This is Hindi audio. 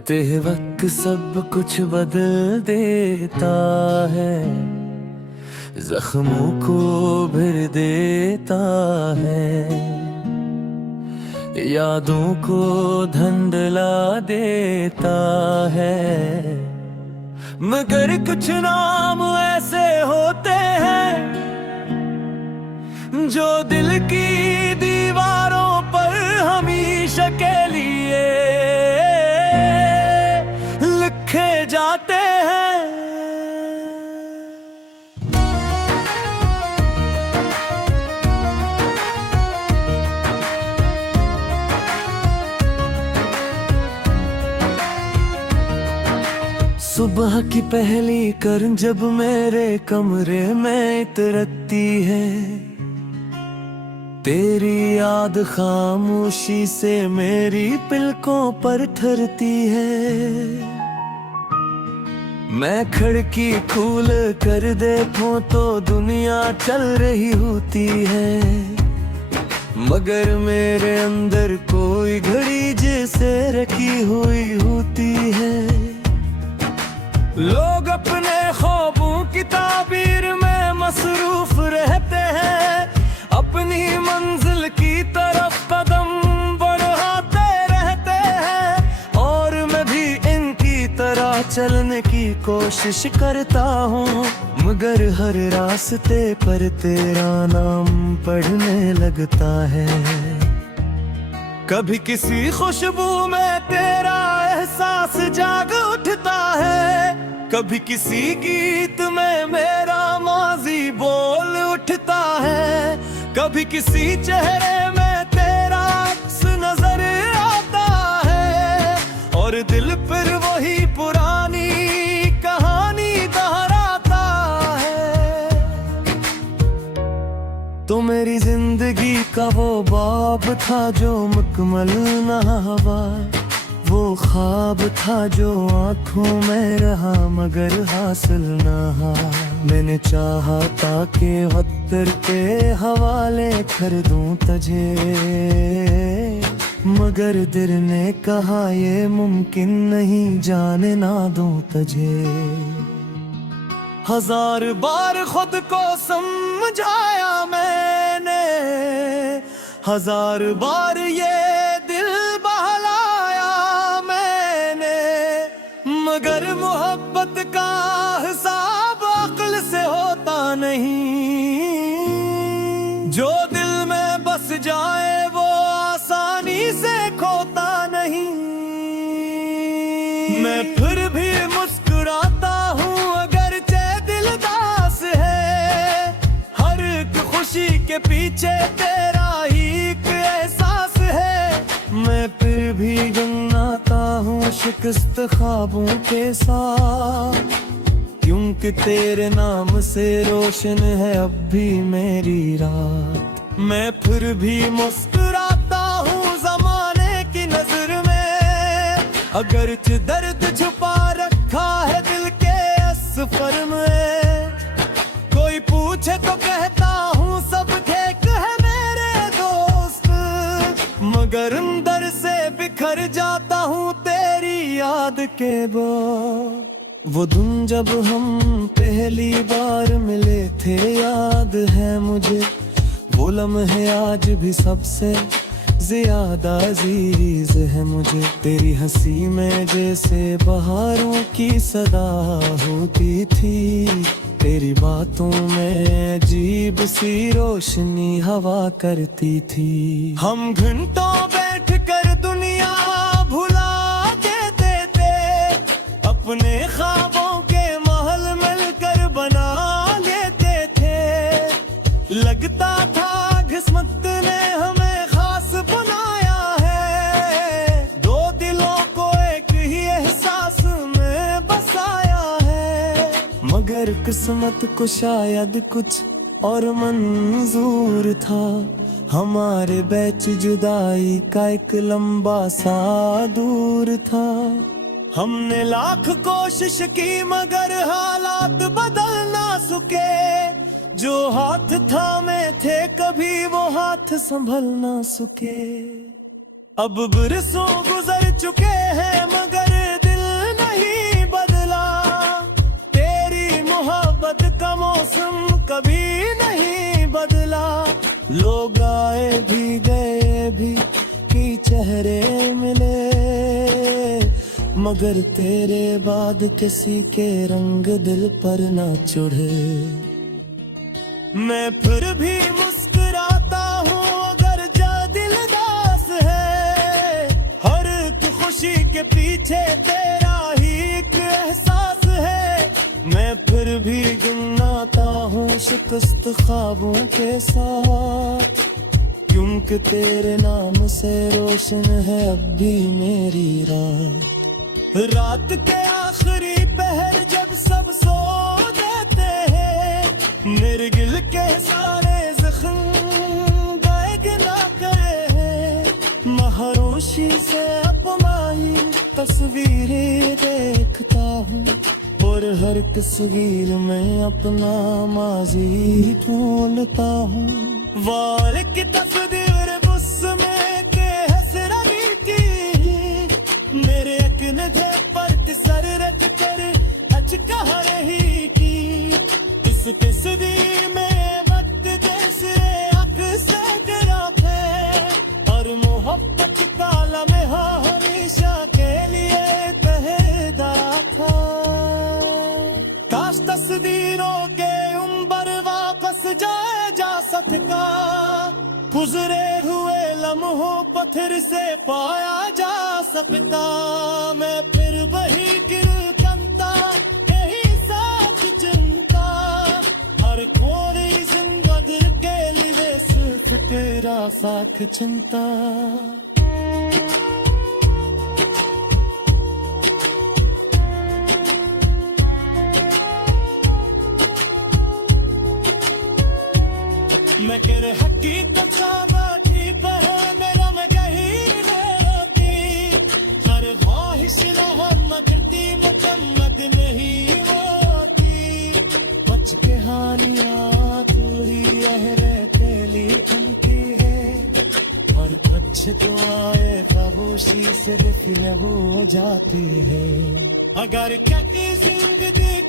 कहते हैं वक्त सब कुछ बदल देता है, जख्मों को भर देता है, यादों को धुंधला देता है। मगर कुछ नाम ऐसे होते हैं जो दिल की दीवारों पर हमेशा के लिए लिखे जाते हैं। सुबह की पहली किरण जब मेरे कमरे में इतरती है, तेरी याद खामोशी से मेरी पलकों पर ठहरती है। मैं खिड़की खोल कर देखूं तो दुनिया चल रही होती है, मगर मेरे अंदर कोई घड़ी जैसे रखी हुई होती है। लोग अपने ख्वाबों की ताबीर में मसरूफ रहते हैं, अपनी मंजिल की तरफ कदम बढ़ाते रहते हैं, और मैं भी इनकी तरह चलने की कोशिश करता हूँ, मगर हर रास्ते पर तेरा नाम पढ़ने लगता है। कभी किसी खुशबू में तेरा एहसास जाग उठता है, कभी किसी गीत में मेरा माजी बोल उठता है, कभी किसी चेहरे में तेरा अक्स नजर आता है, और दिल फिर वही पुरानी कहानी दोहराता है। तो मेरी जिंदगी का वो बाब था जो मुकम्मल ना हुआ, वो ख्वाब था जो आँखों में रहा मगर हासिल ना हुआ। मैंने चाहा था कि वक्त के हवाले कर दूं तुझे, मगर दिल ने कहा ये मुमकिन नहीं, जाने ना दूं तुझे। हजार बार खुद को समझाया मैंने, हजार बार ये दिल बहलाया मैंने, मगर मोहब्बत का हिसाब अक्ल से होता नहीं। जो दिल में बस जाए वो आसानी से खोता नहीं। मैं फिर भी मुस्कुराता हूँ अगरचे दिल दास है, हर एक खुशी के पीछे तेरा ही एक एहसास है। मैं फिर भी गुनगुनाता हूँ शिकस्त ख्वाबों के साथ, क्योंकि तेरे नाम से रोशन है अब भी मेरी रात। मैं फिर भी मुस्कुराता हूँ जमाने की नजर में, अगरचे दर्द छुपा रखा है दिल के असफर में। कोई पूछे तो कहता हूँ सब ठीक है मेरे दोस्त, मगर अंदर से बिखर जाता हूँ तेरी याद के बोल। वो दिन जब हम पहली बार मिले थे याद है मुझे, वो लम्हे आज भी सबसे ज्यादा अजीज है मुझे। तेरी हंसी में जैसे बहारों की सदा होती थी, तेरी बातों में अजीब सी रोशनी हवा करती थी। हम घंटों बैठ कर दुनिया भुला देते थे, अपने ख्वाबों के महल मिलकर बना लेते थे। लगता था किस्मत ने हमें खास बनाया है, दो दिलों को एक ही एहसास में बसाया है। मगर किस्मत को शायद कुछ और मंजूर था, हमारे बीच जुदाई का एक लंबा सा दूर था। हमने लाख कोशिश की मगर हालात बदल ना सके, जो हाथ थामे थे कभी वो हाथ संभल ना सके। अब बरसों गुजर चुके हैं मगर लोग आए भी गए भी की चेहरे मिले, मगर तेरे बाद किसी के रंग दिल पर ना चढ़े। मैं फिर भी मुस्कुराता हूँ अगर जो दिल दास है, हर एक खुशी के पीछे तेरा ही एक एहसास है। मैं फिर भी गिनाता हूँ शिकस्त ख्वाबों के साथ, क्योंकि तेरे नाम से रोशन है अब भी मेरी रात। रात के आखिरी पहर जब सब सो देते हैं, मेरे दिल के सारे जख्म गए गिला करे हैं। महरोशी से अपनी तस्वीरें देखता हूँ, और हर तस्वीर में अपना माजी ढूंढता हूँ। वाल की तस्वीर मुझमें के हसरत की, मेरे अकने थे पर सर रख कर अचका रही की। इस तस्वीर में मत जैसे अक्सर गिराफ है, और मोहब्बत काला में हमेशा के लिए कहता था। काश तस्वीरों के उम्र वापस जाए जा सकता, गुजरे हुए लम्हों पत्थर से पाया जा सकता। मैं फिर वही गिरकंता यही साथ चिंता, हर कोई जिंदगी के लिए सिर्फ तेरा साथ चिंता। मैं तेरे हकीकत सा बाकी पर मेरा मैं कहीं रहती, हर ख्वाहिश रहम करती मुकम्मल नहीं होती। बच के हानियाँ तू ही यह तेली उनकी है, और कुछ तो आए खामोशी से बिखर हो जाती है। अगर क्या की जिंदगी